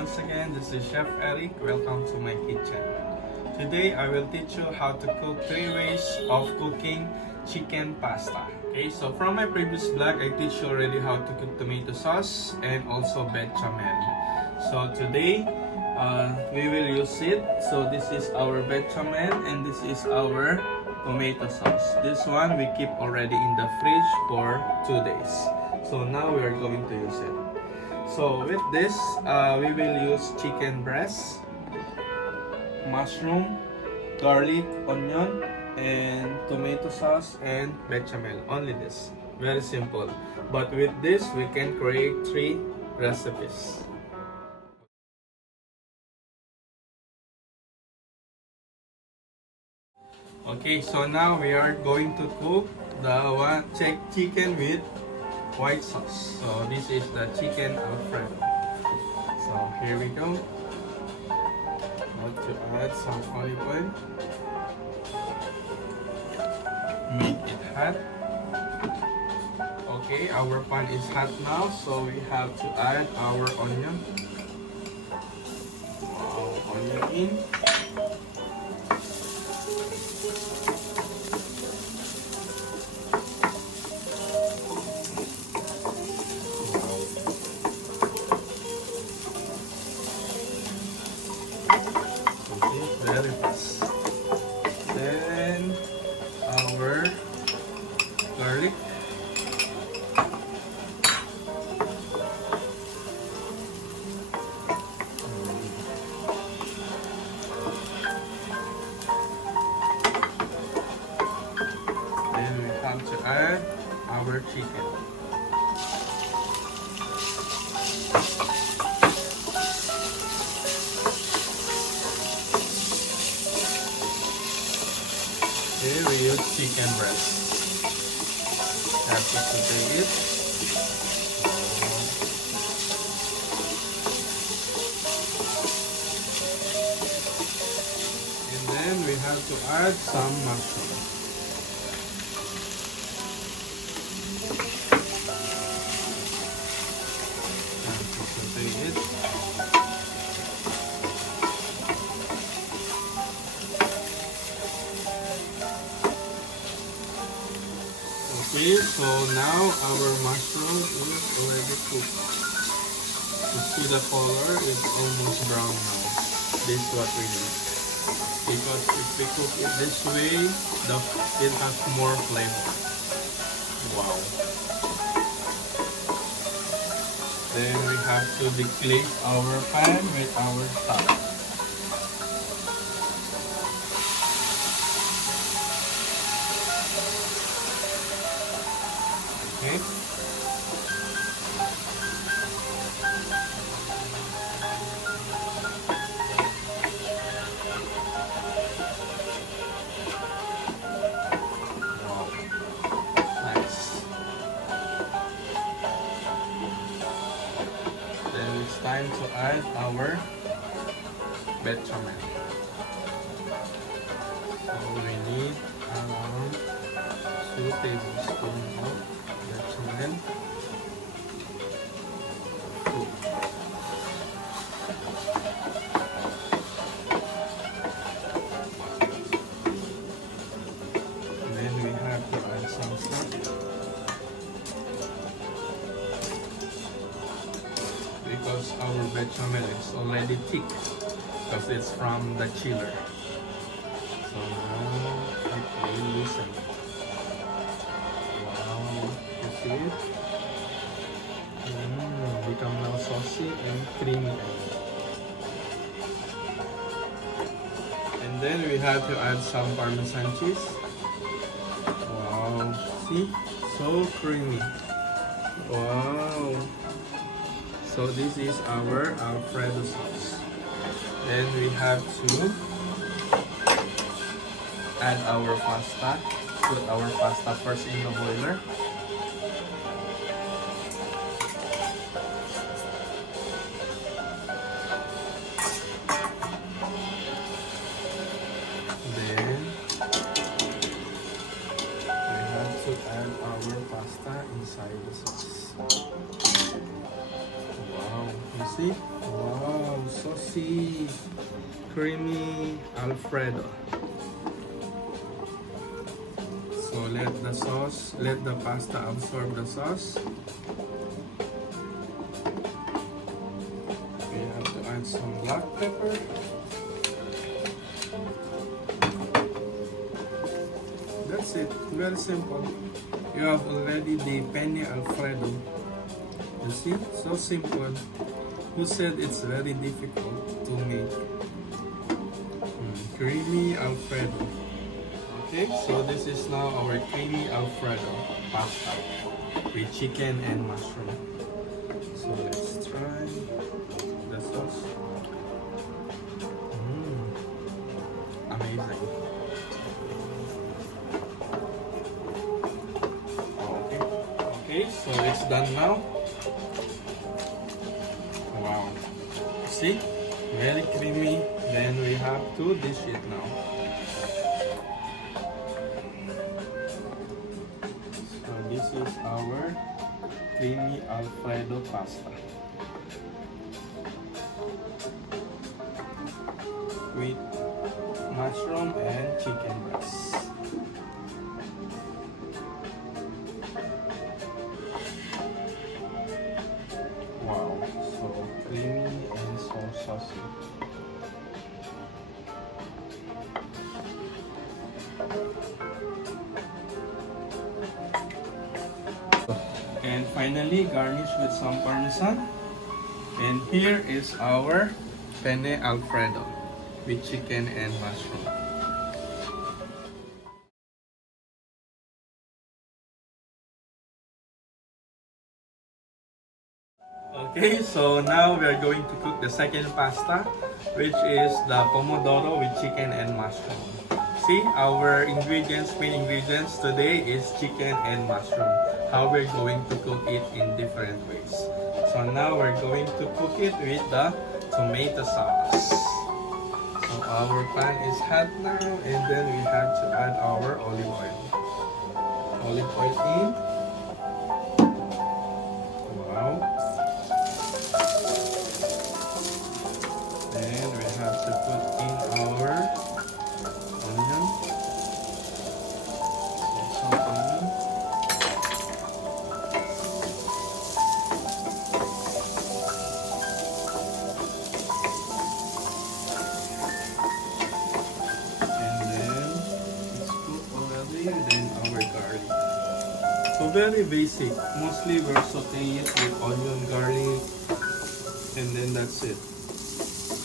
once again, this is Chef Eric. Welcome to my kitchen. Today I will teach you how to cook 3 ways of cooking chicken pasta. Okay, so from my previous vlog, I teach you already how to cook tomato sauce and also bechamel. So today we will use it. So this is our bechamel and this is our tomato sauce. This one we keep already in the fridge for 2 days. So now we are going to use it. So with this, we will use chicken breast, mushroom, garlic, onion, and tomato sauce and bechamel. Only this. Very simple. But with this, we can create 3 recipes. Okay, so now we are going to cook the chicken with white sauce. So this is the chicken Alfredo. So here we go. Going to add some olive oil. Make it hot. Okay, our pan is hot now, so we have to add our onion. Wow, onion in. Very fast. Then our garlic. Then we have to add our chicken. Here we use chicken breast. Have to saute it. And then we have to add some mushroom. Have to saute it. Okay, so now our mushroom is already cooked. You see the color is almost brown now. This is what we need. Because if we cook it this way, it has more flavor. Wow. Then we have to deglaze our pan with our stock. Okay. Wow. Nice. Then it's time to add our bechamel. So we need around 2 tablespoons of bechamel. And then we have to add some salt because our bechamel is already thick because it's from the chiller. So now it will loosen. You see it? Become now saucy and creamy. And then we have to add some Parmesan cheese. Wow, see? So creamy. Wow. So this is our Alfredo sauce. Then we have to add our pasta. Put our pasta first in the boiler. Then we have to add our pasta inside the sauce. Wow, you see? Wow. juicy, creamy Alfredo. So let the pasta absorb the sauce. We have to add some black pepper. That's it, very simple. You have already the penne Alfredo. You see, so simple. Who said it's very difficult to make? Creamy Alfredo. Okay, so this is now our creamy Alfredo pasta with chicken and mushroom. So let's try the sauce. Amazing. Okay, so it's done now. Wow. See? Very creamy. Then we have to dish it now. So this is our creamy Alfredo pasta with mushroom and chicken breast. Wow, so creamy and so saucy. And finally, garnish with some parmesan. And here is our penne Alfredo with chicken and mushroom. Okay, so now we are going to cook the second pasta, which is the pomodoro with chicken and mushroom. See, our main ingredients today is chicken and mushroom. How we're going to cook it in different ways. So now we're going to cook it with the tomato sauce. So our pan is hot now, and then we have to add our olive oil. Olive oil in. Wow. Then we have to put in our onion. Some onion. And then it's cooked already. Then our garlic. So very basic. Mostly we're sauteing it with onion, garlic, and then that's it.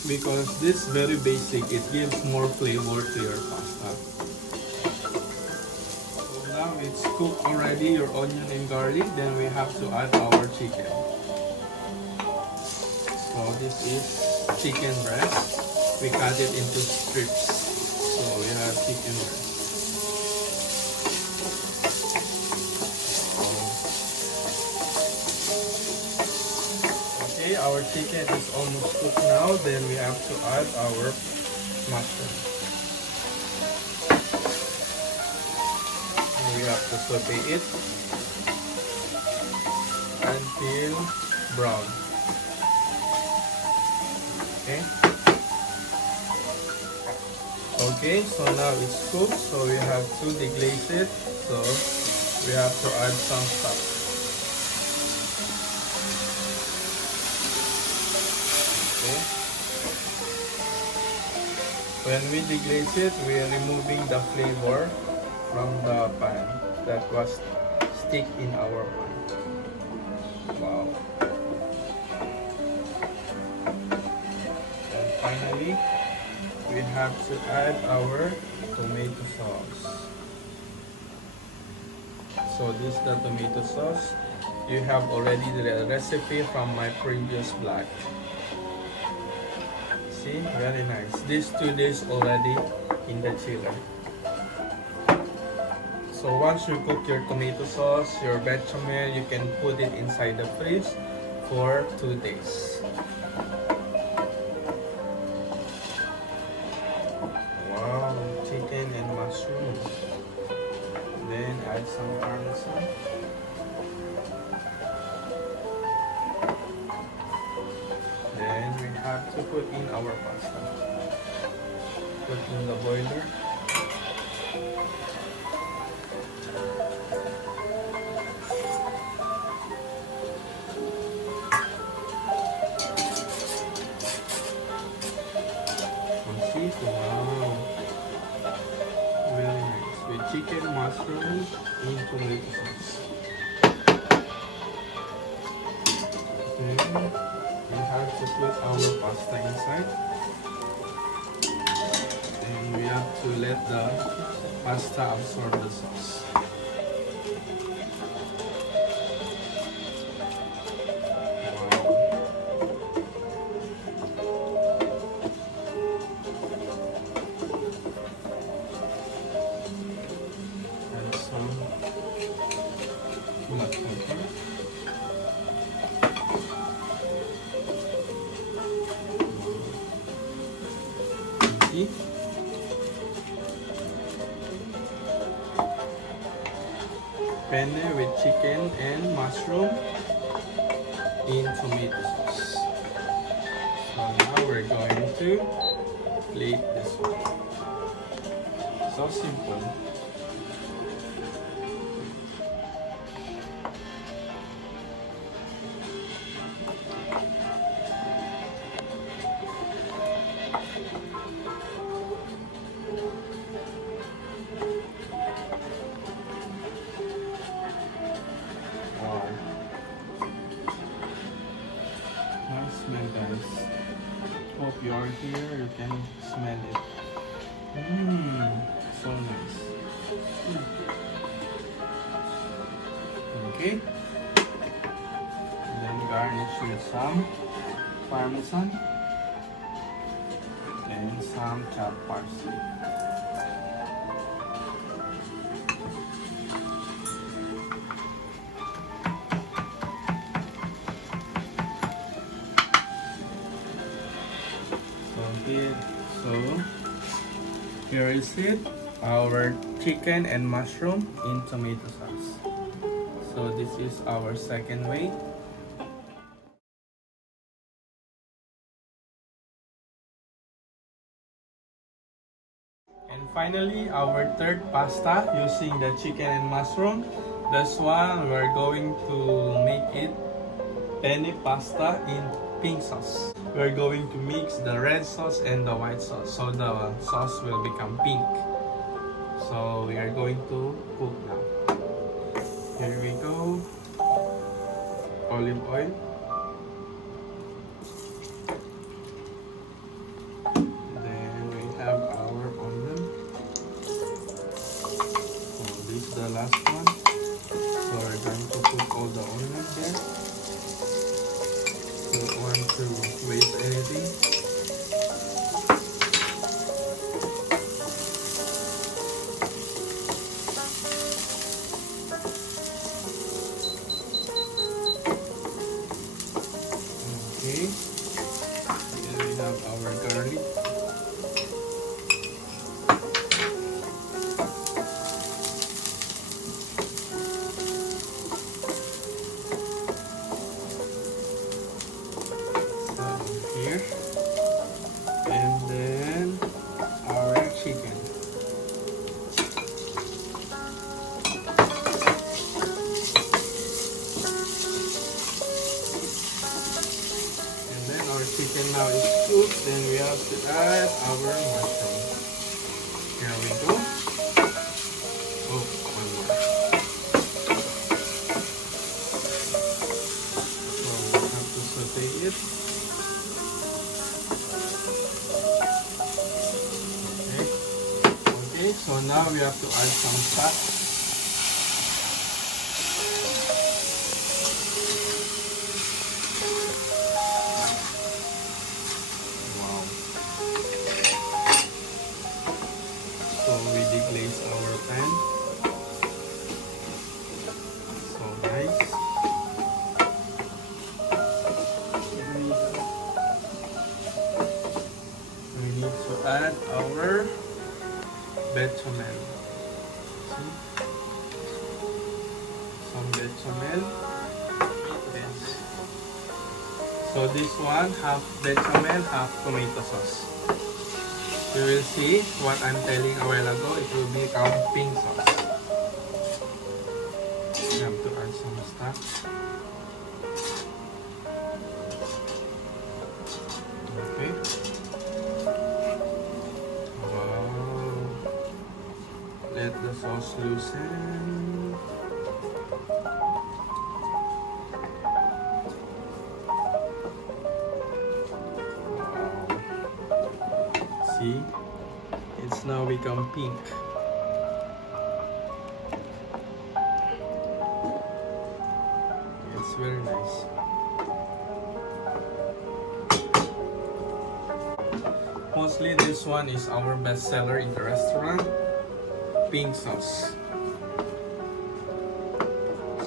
Because this very basic, it gives more flavor to your pasta. So now it's cooked already, your onion and garlic, then we have to add our chicken. So this is chicken breast. We cut it into strips. So we have chicken breast. Okay, our chicken is almost cooked now. Then we have to add our mushroom. And we have to saute it until brown. Okay. Okay, so now it's cooked. So we have to deglaze it. So we have to add some stuff. When we deglaze it, we are removing the flavor from the pan that was stick in our pan. Wow. And finally, we have to add our tomato sauce. So this is the tomato sauce. You have already the recipe from my previous vlog. See, very nice. This 2 days already in the chiller. So once you cook your tomato sauce, your bechamel, you can put it inside the fridge for 2 days. Wow, chicken and mushroom. Then add some parmesan. Then we have to put put in our pasta. Put in the boiler. Wow, really nice. With chicken, mushroom, and tomato sauce. Then we have to put our pasta inside. And we have to let the pasta absorb the sauce. Penne with chicken and mushroom in tomato sauce. So now we're going to plate this one. So simple. Smell, guys. Hope you are here. You can smell it. So nice. Okay. Then garnish with some parmesan and some chopped parsley. So here is it, our chicken and mushroom in tomato sauce. So this is our second way. And finally, our third pasta using the chicken and mushroom. This one we're going to make it penne pasta in pink sauce. We're going to mix the red sauce and the white sauce so the sauce will become pink. So we are going to cook now. Here we go. Olive oil. Then we have our onion. So this is the last one. So we're going to put all the onions there. Don't want to waste anything. Okay. Here we have our garlic. Here, and then our chicken. And then our chicken now is cooked, then we have to add our mushroom. Here we go. Oh, one more. So we have to saute it. So now we have to add some fat. Wow. So we deglaze our pan. So nice. We need to add our bechamel. See? Some bechamel. Yes. So this one, half bechamel, half tomato sauce. You will see what I'm telling a while ago. It will become pink sauce. You have to add some stuff. Okay. Wow. Let the sauce loosen. See, it's now become pink. It's very nice. Mostly this one is our best seller in the restaurant, pink sauce.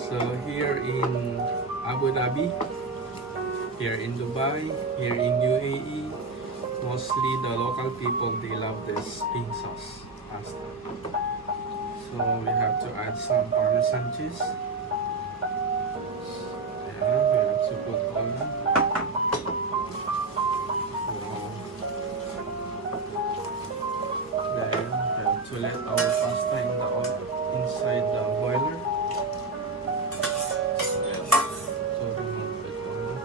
So here in Abu Dhabi, here in Dubai, here in UAE, mostly the local people, they love this pink sauce pasta. So we have to add some Parmesan cheese. Yeah, we have to put all that. Wow. Then we have to let our pasta inside the boiler. So remove it all.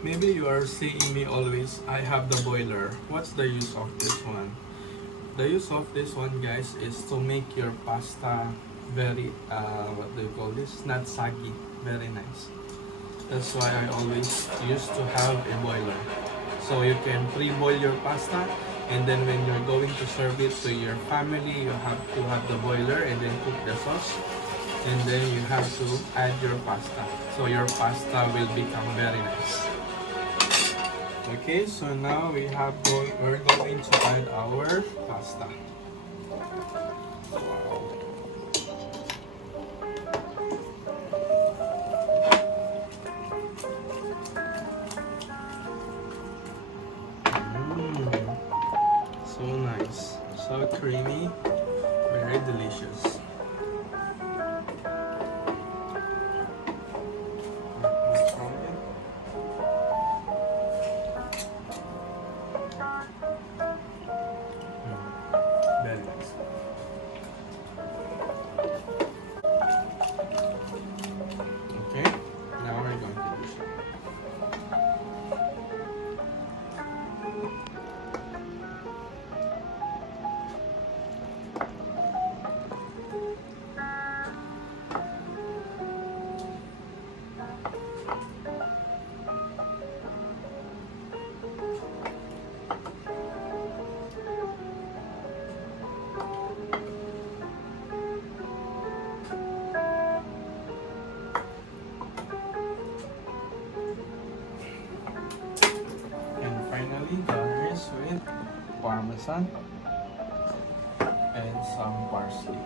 Maybe you are seeing me always, I have the boiler. What's the use of this one? The use of this one, guys, is to make your pasta very, what do you call this? Not saggy, very nice. That's why I always used to have a boiler. So you can pre-boil your pasta, and then when you're going to serve it to your family, you have to have the boiler and then cook the sauce. And then you have to add your pasta. So your pasta will become very nice. Okay, so now we're going to add our pasta. Wow. So nice, so creamy, very delicious. Very nice. Okay, now we're going to dish it. Garnish with Parmesan and some parsley.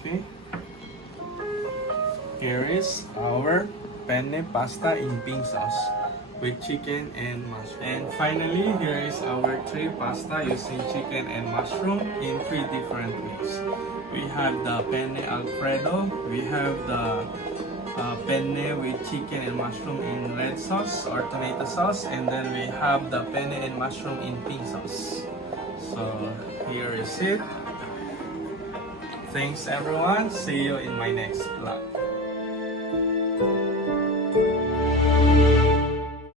Okay. Here is our penne pasta in pink sauce with chicken and mushroom. And finally, here is our three pasta using chicken and mushroom in three different ways. We have the penne ALFREDO, we have the penne with chicken and mushroom in red sauce or tomato sauce, and then we have the penne and mushroom in pink sauce. So here is it. Thanks everyone, see you in my next vlog.